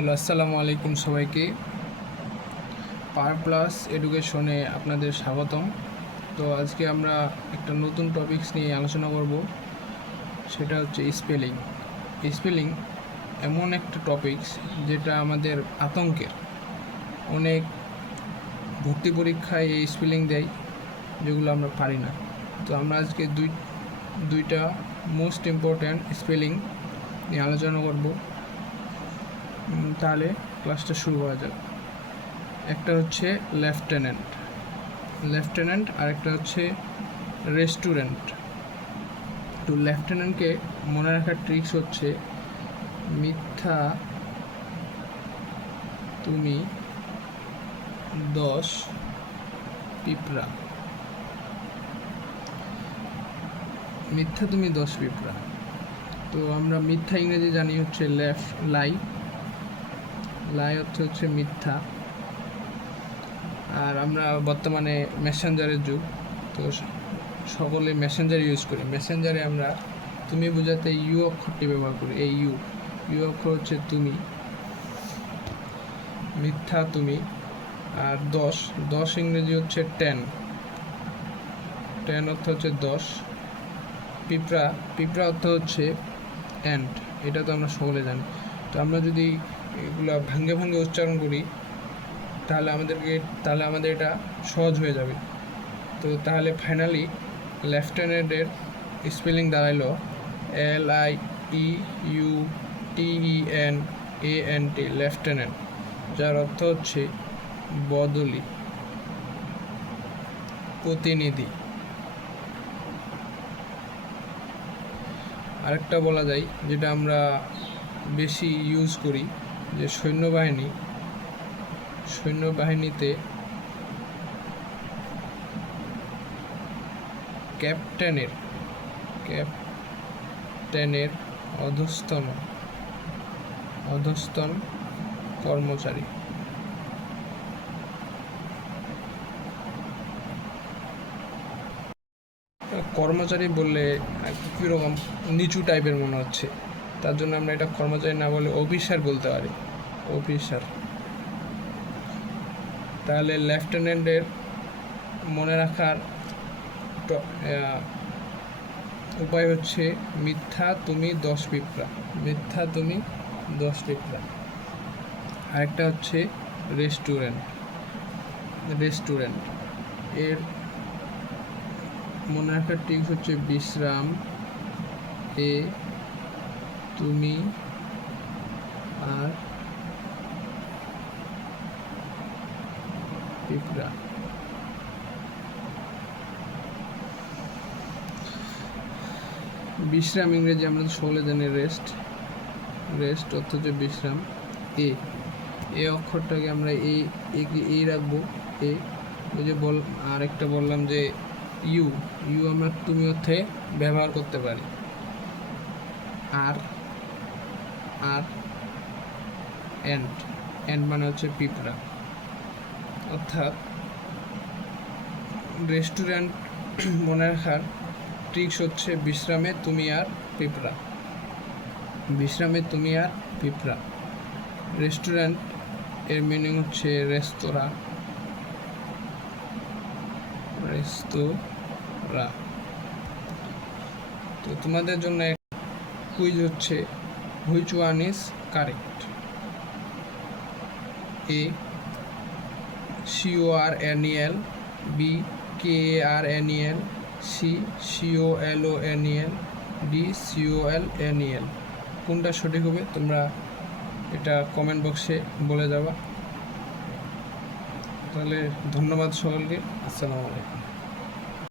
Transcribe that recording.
Hello, আসসালামু আলাইকুম সবাইকে। পাওয়ার প্লাস এডুকেশনে আপনাদের স্বাগতম। তো আজকে আমরা একটা নতুন টপিকস নিয়ে আলোচনা করব, সেটা হচ্ছে স্পেলিং। স্পেলিং এমন একটা টপিকস যেটা আমাদের আতঙ্কের। অনেক ভর্তি পরীক্ষায় এই স্পেলিং দেয় যেগুলো আমরা পারি না। তো আমরা আজকে দুইটা মোস্ট ইম্পর্ট্যান্ট স্পেলিং নিয়ে আলোচনা করব। তাহলে ক্লাসটা শুরু করা যাক। একটা হচ্ছে লেফটেন্যান্ট আর একটা হচ্ছে রেস্টুরেন্ট। তো লেফটেন্যান্টকে মনে রাখার ট্রিক্স হচ্ছে মিথ্যা তুমি 10 পিঁপড়া। মিথ্যা তুমি 10 পিঁপড়া। তো আমরা মিথ্যা ইংরেজি জানি হচ্ছে লাই অর্থ হচ্ছে মিথ্যা। আর আমরা বর্তমানে মেসেঞ্জারের যুগ, তো সকলে মেসেঞ্জার ইউজ করি। মেসেঞ্জারে আমরা তুমি বোঝাতে ইউ অক্ষরটি ব্যবহার করি। এই ইউ অক্ষর হচ্ছে তুমি, মিথ্যা তুমি। আর 10 ইংরেজি হচ্ছে 10 অর্থ হচ্ছে 10। পিঁপড়া অর্থ হচ্ছে অ্যান্ট। এটা তো আমরা সকলে জানি। তো আমরা যদি এগুলো ভাঙ্গে উচ্চারণ করি তাহলে আমাদের এটা সহজ হয়ে যাবে। তো তাহলে ফাইনালি লেফটেন্যান্টের স্পেলিং দাঁড়াইল LIEUTENANT, লেফটেন্যান্ট, যার অর্থ হচ্ছে বদলি, প্রতিনিধি। আরেকটা বলা যায় যেটা আমরা বেশি ইউজ করি, যে সৈন্যবাহিনীতে ক্যাপ্টেনের অধস্তন কর্মচারী। কর্মচারী বললে কীরকম নিচু টাইপের মনে হচ্ছে, তার জন্য আমরা এটা কর্মচারী না বলে অফিসার বলতে পারি, অফিসার। তাহলে লেফটেন্যান্টের মনে রাখার উপায় হচ্ছে মিথ্যা তুমি 10 পিঁপড়া। আরেকটা হচ্ছে রেস্টুরেন্ট। এর মনে রাখার ট্রিক্স হচ্ছে বিশ্রাম, এ তুমি আর পিঁপড়া। বিশ্রাম ইংরেজি আমরা তো সকলে জানি রেস্ট অর্থ হচ্ছে বিশ্রাম। এ অক্ষরটাকে আমরা এই রাখবো। ওই যে আরেকটা বললাম যে ইউ আমরা তুমি অর্থে ব্যবহার করতে পারি। আর এন্ড মানে হচ্ছে পিঁপড়া। অর্থাৎ রেস্টুরেন্ট মনে রাখার ট্রিক্স হচ্ছে বিশ্রামে তুমি আর পিঁপড়া। রেস্টুরেন্ট এর মিনিং হচ্ছে রেস্তোরাঁ। তো তোমাদের জন্য কুইজ হচ্ছে which one is correct? A CORNEL, B KARNEL, C COLONEL, D COLNEL। কোনটা সঠিক হবে তোমরা এটা কমেন্ট বক্সে বলে যাবা। তাহলে ধন্যবাদ সকলকে। আসসালামু আলাইকুম।